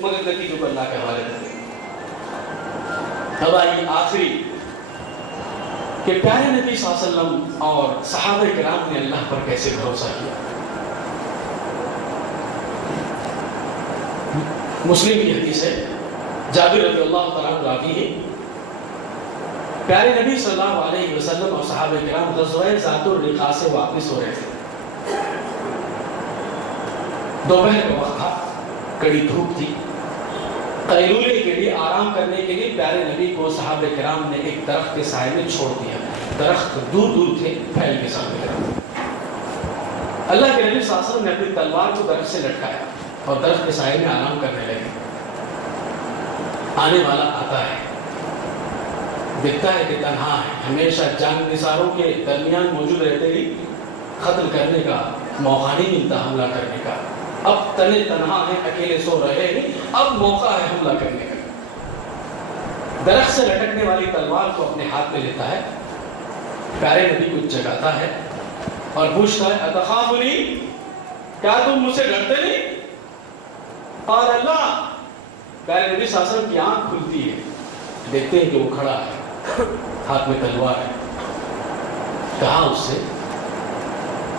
مگر نتیجوں کو اللہ کے حوالے کر دیں۔ اب آئیے آخری کہ پیارے نبی صلی اللہ علیہ وسلم اور صحابہ کرام نے اللہ پر کیسے بھروسہ کیا۔ مسلم کی حدیث ہے، جابر رضی اللہ تعالیٰ راوی ہے، پیارے نبی صلی اللہ علیہ وسلم اور صحابہ کرام غزوہ ذات الرقاع سے واپس ہو رہے تھے۔ دوپہر کا وقت تھا، کڑی دھوپ تھی، قیلولے کے لیے آرام کرنے کے لیے پیارے نبی کو صحابہ کرام نے ایک درخت کے سائے میں چھوڑ دیا۔ درخت دور دور تھے، پھیل کے سامنے اللہ کے نبی صلی اللہ علیہ وسلم نے اپنی تلوار کو درخت سے لٹکایا اور درخت کے سائے میں آرام کرنے لگے۔ آنے والا آتا ہے، دکھتا ہے کہ تنہا ہے، ہمیشہ جنگ نثاروں کے درمیان موجود رہتے ہی قتل کرنے کا موقع نہیں ملتا، حملہ کرنے کا۔ اب تنے تنہا ہیں، اکیلے سو رہے ہیں، اب موقع ہے حملہ کرنے کا۔ درخت سے لٹکنے والی تلوار کو اپنے ہاتھ میں لیتا ہے، پیارے نبی کو جگاتا ہے اور پوچھتا ہے اتخافنی، کیا تم مجھ سے ڈرتے نہیں؟ قال اللہ، پیارے نبی صلی اللہ علیہ وسلم کی آنکھ کھلتی ہے، دیکھتے ہیں کہ وہ کھڑا ہے، ہاتھ میں تلوار ہے۔ کہا اس سے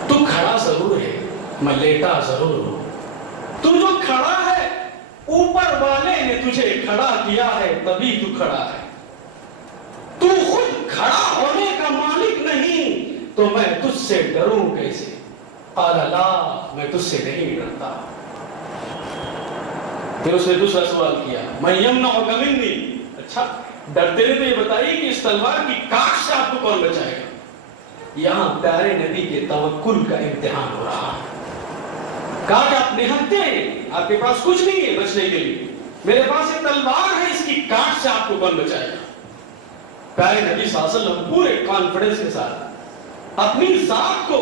تو کھڑا ضرور ہے، میں لیٹا ضرور ہوں، تو جو کھڑا ہے اوپر والے نے تجھے کھڑا کیا ہے تبھی تو کھڑا ہے، تو خود کھڑا ہونے کا مالک نہیں تو میں تجھ سے ڈروں کیسے؟ قال لا، میں تجھ سے نہیں ڈرتا۔ پھر اس نے دوسرا سوال کیا من یمنعک منی، اچھا ڈرتے نہیں تو یہ بتائیے کہ اس تلوار کی کاٹ سے آپ کو کون بچائے گا؟ یہاں پیارے نبی کے توکل کا امتحان ہو رہا ہے۔ کہا کہ آپ نہتے ہیں، آپ کے پاس کچھ نہیں ہے بچنے کے لیے، میرے پاس ایک تلوار ہے، اس کی کاٹ سے آپ کو کون بچائے گا؟ پیارے نبی صلی اللہ علیہ وسلم پورے کانفیڈنس کے ساتھ اپنی ذات کو،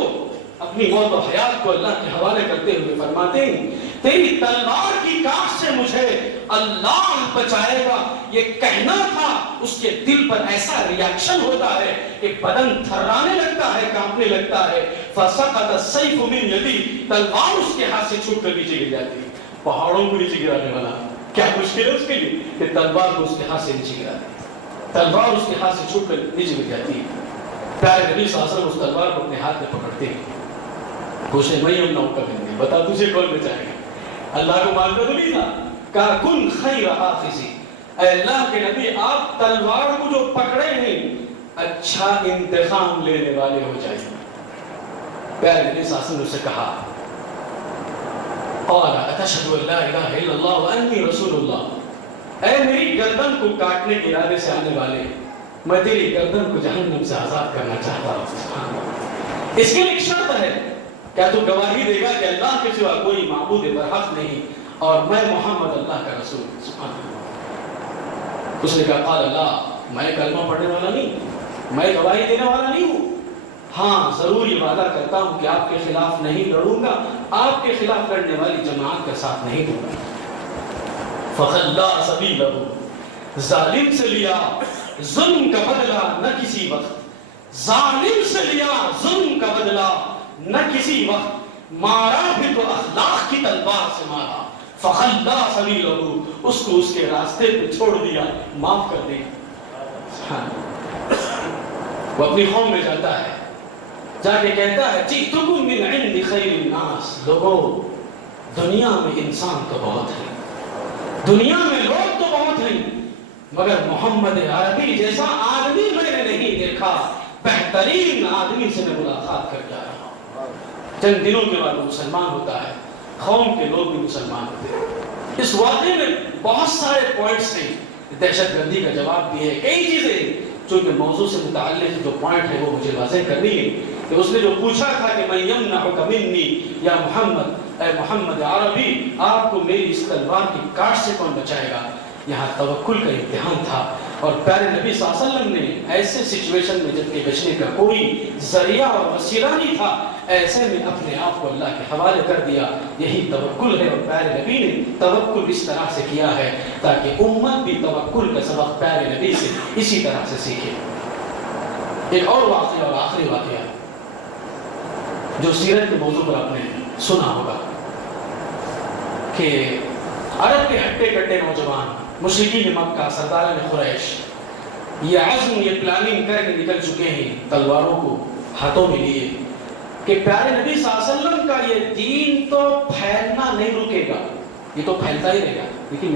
اپنی موت و حیات کو اللہ کے حوالے کرتے ہوئے فرماتے ہیں تیری تلوار کی کاٹ سے مجھے اللہ بچائے گا۔ یہ کہنا تھا، اس کے دل پر ایسا ریاکشن ہوتا ہے کہ بدن تھرانے لگتا ہے، کانپنے لگتا ہے۔ فسقط السيف من يدي، تلوار اس کے ہاتھ سے چھوٹ کر نیچے گر جاتی ہے۔ پہاڑوں کو نیچے گرانے والا کیا مشکل ہے اس کے لیے کہ تلوار کو اس کے ہاتھ سے نیچے گرا دے، تلوار اس کے ہاتھ سے چھوٹ کر نیچے گر جاتی ہے۔ پیارے نبی صلی اللہ علیہ وسلم اس تلوار کو اپنے ہاتھ میں پکڑتے ہیں، پوچھے میں یمنعک منی، بتا تجھے کون بچائے گا؟ اللہ کو مانتا تو نہیں تھا۔ کہا کن خیر آخذ، اے اللہ کے نبی آپ تلوار کو جو پکڑے ہیں اچھا انتقام لینے والے ہو جائیں۔ پیارے نبی صلی اللہ علیہ وسلم نے کہا قال اتشهد ان لا الہ الا اللہ وانی رسول اللہ، اے میری گردن کو کاٹنے کے ارادے سے آنے والے، میں تیری گردن کو جہنم سے آزاد کرنا چاہتا ہوں۔ اس کے لیے ایک شرط ہے، کیا تو گواہی دے گا کہ اللہ کے سوا کوئی معبود برحق نہیں اور میں محمد اللہ کا رسول ہوں؟ سبحان اللہ۔ اس نے کہا قال اللہ، میں کلمہ پڑھنے والا نہیں، میں گواہی دینے والا نہیں ہوں، ہاں ضرور یہ وعدہ کرتا ہوں کہ آپ کے خلاف نہیں لڑوں گا، آپ کے خلاف لڑنے والی جماعت کا ساتھ نہیں دوں گا۔ فخلا سبیلہ، ظالم سے لیا ظلم کا بدلہ نہ کسی وقت، ظالم سے لیا ظلم کا بدلہ نہ کسی وقت، مارا بھی تو اخلاق کی تلوار سے مارا۔ فخلا سبیلہ، اس کو اس کے راستے پہ چھوڑ دیا، معاف کر دیا۔ وہ اپنی قوم میں جاتا ہے، جا کے کہتا ہے جئتکم من عند خیر الناس، لوگوں دنیا میں انسان تو بہت ہیں، دنیا میں لوگ تو بہت ہیں، مگر محمد عربی جیسا آدمی میں نے نہیں دیکھا، بہترین آدمی سے میں ملاقات کر جا رہا ہوں۔ چند دنوں کے بعد وہ مسلمان ہوتا ہے، قوم کے لوگ بھی مسلمان ہوتے ہیں۔ اس واقعے میں بہت سارے پوائنٹس ہیں، دہشت گردی کا جواب بھی ہے، کئی چیزیں جو کہ موضوع سے متعلق جو پوائنٹ ہے وہ مجھے واضح کرنی ہے کہ اس نے جو پوچھا تھا کہ من یمنعک منی یا محمد، اے محمد عربی آپ کو میری اس تلوار کی کاٹ سے کون بچائے گا؟ یہاں توکل کا امتحان تھا، اور پیارے نبی صلی اللہ علیہ وسلم نے ایسے سچویشن میں جب کہ بچنے کا کوئی ذریعہ اور وسیلہ نہیں تھا، ایسے میں اپنے آپ کو اللہ کے حوالے کر دیا۔ یہی توکل ہے، اور پیارے نبی نے توکل اس طرح سے کیا ہے تاکہ امت بھی توکل کا سبق پیارے نبی سے اسی طرح سے سیکھے۔ ایک اور واقعہ اور آخری واقعہ جو سیرت کے موضوع پر آپ نے سنا ہوگا کہ عرب کے ہٹے کٹے نوجوان مشرکین مکہ سرداران قریش یہ عزم یہ پلاننگ کر کے نکل چکے ہیں تلواروں کو ہاتھوں میں لیے کہ پیارے نبی صلی اللہ علیہ وسلم کا یہ دین تو پھیلنا نہیں رکے گا، یہ تو پھیلتا ہی رہے گا۔ لیکن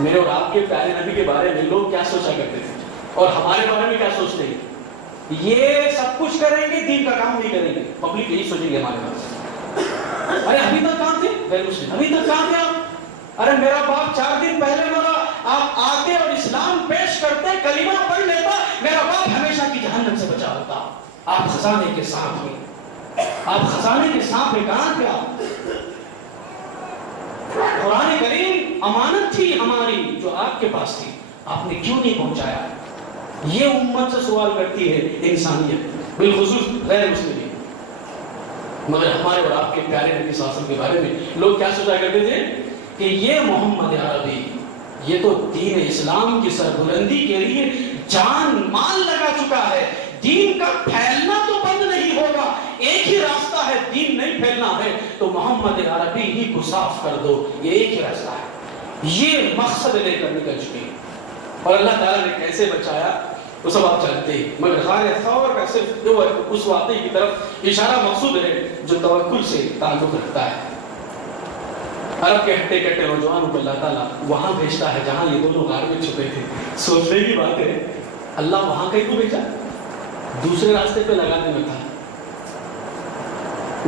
میرے اور آپ کے پیارے نبی کے بارے میں لوگ کیا سوچا کرتے تھے اور ہمارے بارے میں کیا سوچتے ہیں؟ یہ سب کچھ کریں گے، دین کا کام نہیں کریں گے، پبلک یہی سوچیں گے ہمارے پاس۔ ارے ابھی تک کہاں تھے غیر مسلم، ابھی تک کہاں تھے آپ؟ ارے میرا باپ 4 دن پہلے مرا، آپ آتے اور اسلام پیش کرتے، کلمہ پڑھ لیتا، میرا باپ ہمیشہ کی جہنم سے بچا ہوتا۔ آپ خزانے کے ساتھ میں، آپ خزانے کے ساتھ میں کہاں تھے آپ؟ قرآن کریم امانت تھی ہماری جو آپ کے پاس تھی، آپ نے کیوں نہیں پہنچایا؟ یہ امت سے سوال کرتی ہے انسانیت، بالخصوص غیر مسلم۔ مگر ہمارے اور آپ کے پیارے نبی صلی اللہ علیہ وسلم کے بارے میں لوگ کیا سوچا کرتے تھے کہ یہ محمد عربی یہ تو دین اسلام کی سربلندی کے لیے جان مال لگا چکا ہے، دین کا پھیلنا تو بند نہیں ہوگا، ایک ہی راستہ ہے، دین نہیں پھیلنا ہے تو محمد عربی ہی کو صاف کر دو، یہ ایک ہی راستہ ہے۔ یہ مقصد لے کر نکل چکے ہیں اور اللہ تعالیٰ نے کیسے بچایا وہ سب آپ جانتے ہیں۔ مگر غار ثور کا صرف اس واقعے کی طرف اشارہ مقصود ہے جو توکل سے تعلق رکھتا ہے۔ عرب کے ہٹے کٹے نوجوانوں کو اللہ تعالیٰ وہاں بھیجتا ہے جہاں یہ دونوں غار میں چھپے تھے۔ سوچنے کی بات ہے، اللہ وہاں کہیں کو بھیجا؟ دوسرے راستے پہ لگانے میں تھا۔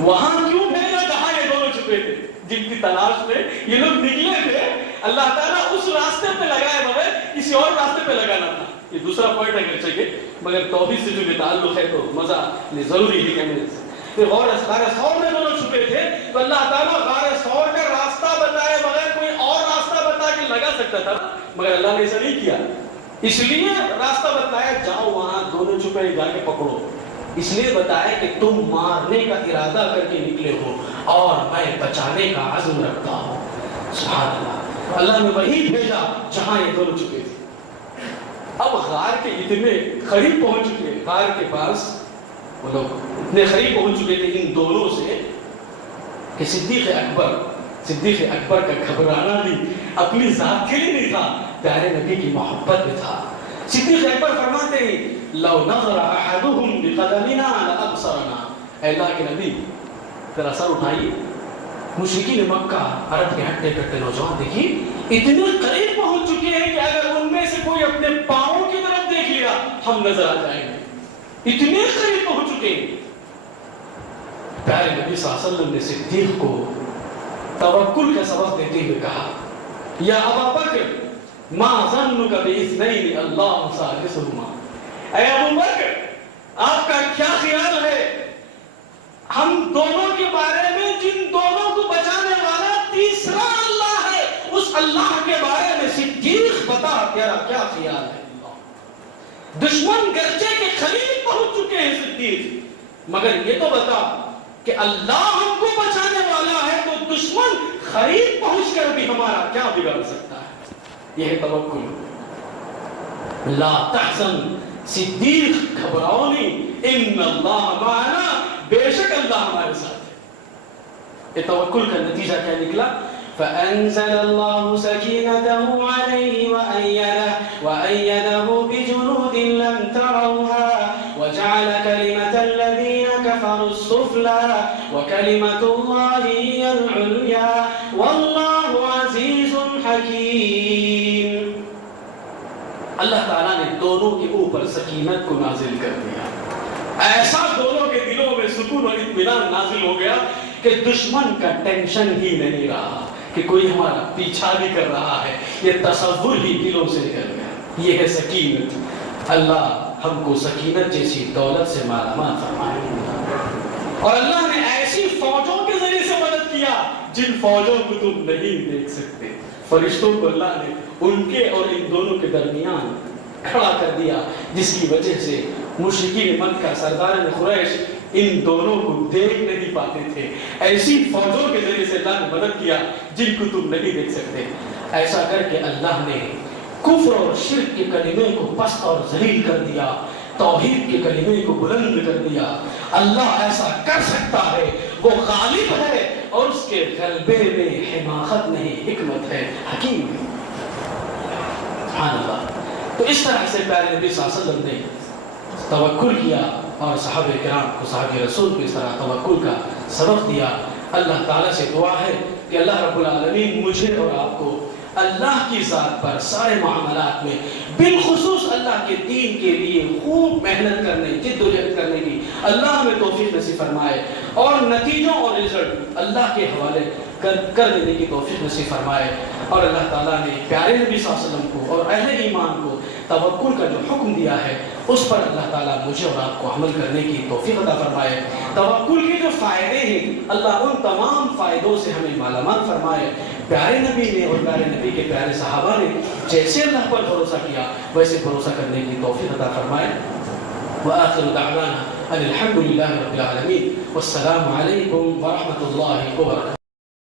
وہاں کیوں بھیجا جہاں یہ دونوں چھپے تھے جن کی تلاش میں یہ لوگ نکلے تھے؟ اللہ تعالیٰ اس راستے پہ لگائے بغیر کسی اور راستے پہ لگانا تھا۔ یہ دوسرا پوائنٹ ہے اگرچہ کہ مگر توحید سے جو تعلق ہے تو مزہ ضروری ہے کہ پھر غار ثور میں دونوں چھپے تھے تو اللہ تعالیٰ غار ثور کا راستہ بتائے بغیر کوئی اور راستہ بتا کے لگا سکتا تھا، مگر اللہ نے ایسا نہیں کیا۔ اس لیے راستہ بتایا جاؤ وہاں دونوں چھپے جا کے پکڑو، اس لیے بتایا کہ تم مارنے کا ارادہ کر کے نکلے ہو اور میں بچانے کا عزم رکھتا ہوں۔ سبحان اللہ، اللہ نے وہی بھیجا جہاں یہ دونوں چھپے تھے۔ اب غار کے اتنے قریب پہنچ چکے، غار کے پاس وہ لوگ اتنے قریب پہنچ چکے تھے ان دونوں سے کہ صدیق اکبر کا گھبرانا بھی اپنی ذات کے لیے نہیں تھا، پیارے نبی کی محبت میں تھا۔ صدیق اکبر فرماتے ہیں لو نظر احدهم بقدمنا لابصرنا، اے اللہ کے نبی ذرا سر اٹھائیے۔ مشرکین مکہ عرب کے ہٹے کٹے نوجوان دیکھیے اتنے قریب پہنچ چکے ہیں کہ اگر ان میں سے کوئی اپنے پاؤں کی طرف دیکھ لیا ہم نظر آ جائیں گے، اتنے قریب پہنچ چکے ہیں۔ پیارے نبی صلی اللہ علیہ وسلم نے صدیق کو توکل کا سبق دیتے ہوئے کہا یا ابا بکر ما ظنک باثنین اللہ ثالثہما، اے ابو بکر آپ کا کیا خیال ہے ہم دونوں کے بارے میں جن دونوں کو بچانے والا تیسرا اللہ ہے، اس اللہ کے بارے میں صدیق بتا تیرا کیا خیال ہے؟ دشمن گرچے کے قریب پہنچ چکے ہیں صدیق، مگر یہ تو بتا کہ اللہ ہم کو بچانے والا ہے تو دشمن قریب پہنچ کر بھی ہمارا کیا بگاڑ سکتا ہے؟ یہ ہے توکل۔ لا تحزن، صدیق گھبراؤ نہیں، ان اللہ معنا، بے شک اللہ ہمارے ساتھ ہے۔ یہ توکل کا نتیجہ کیا نکلا؟ فأنزل الله سكينته عليه وأيده بجنود لم تروها وجعل كلمة الذين كفروا السفلى وكلمة الله هي العليا والله عزيز حكيم۔ اللہ تعالیٰ نے دونوں کے اوپر سکینت کو نازل کر دیا، ایسا دونوں کے دلوں میں سکون اور اطمینان نازل ہو گیا کہ دشمن کا ٹینشن ہی نہیں رہا کہ کوئی ہمارا پیچھا بھی کر رہا ہے، یہ تصور ہی دلوں سے نکل گیا۔ یہ ہے سکینت۔ اللہ ہم کو سکینت جیسی دولت سے مالا مال فرمائے، اور اللہ نے ایسی فوجوں کے ذریعے سے مدد کیا جن فوجوں کو تم نہیں دیکھ سکتے۔ فرشتوں کو اللہ نے ان کے اور ان دونوں کے درمیان کھڑا کر دیا، جس کی وجہ سے مشرکین مکہ سرداران قریش ان دونوں کو دیکھ نہیں پاتے تھے۔ ایسی فوجوں کے ذریعے سے اللہ نے مدد کیا جن کو تم نہیں دیکھ سکتے۔ ایسا کر کے اللہ نے کفر اور شرک کے کلمے کو پست اور ذلیل کر دیا، توحید کے کلمے کو بلند کر دیا۔ اللہ ایسا کر سکتا ہے، وہ غالب ہے، اور اس کے غلبے میں حماقت نہیں، حکمت ہے، حکیم ہے۔ سبحان اللہ۔ تو اس طرح سے پیارے نبی صلی اللہ علیہ وسلم نے توکل کیا اور صحابہ کرام کو، صحابہ رسول کو اس طرح توکل کا سبق دیا۔ اللہ تعالیٰ سے دعا ہے کہ اللہ رب العالمین مجھے اور آپ کو اللہ کی ذات پر سارے معاملات میں، بالخصوص اللہ کے دین کے لیے خوب محنت کرنے، جد و جہد کرنے کی اللہ ہمیں توفیق نصیب فرمائے، اور نتیجوں اور رزلٹ اللہ کے حوالے کر دینے کی توفیق نصیب فرمائے۔ اور اللہ تعالیٰ نے پیارے نبی صلی اللہ علیہ وسلم کو اور اہل ایمان کو توکل کا جو حکم دیا ہے اس پر اللہ تعالیٰ مجھے اور آپ کو عمل کرنے کی توفیق عطا فرمائے۔ توکل کے جو فائدے ہیں اللہ ان تمام فائدوں سے ہمیں مالا مال فرمائے۔ پیارے نبی نے اور پیارے نبی کے پیارے صحابہ نے جیسے اللہ پر بھروسہ کیا ویسے بھروسہ کرنے کی توفیق عطا فرمائے۔ وآخر دعوانا ان الحمد للہ رب العالمین، والسلام علیکم ورحمۃ اللہ وبرکاتہ۔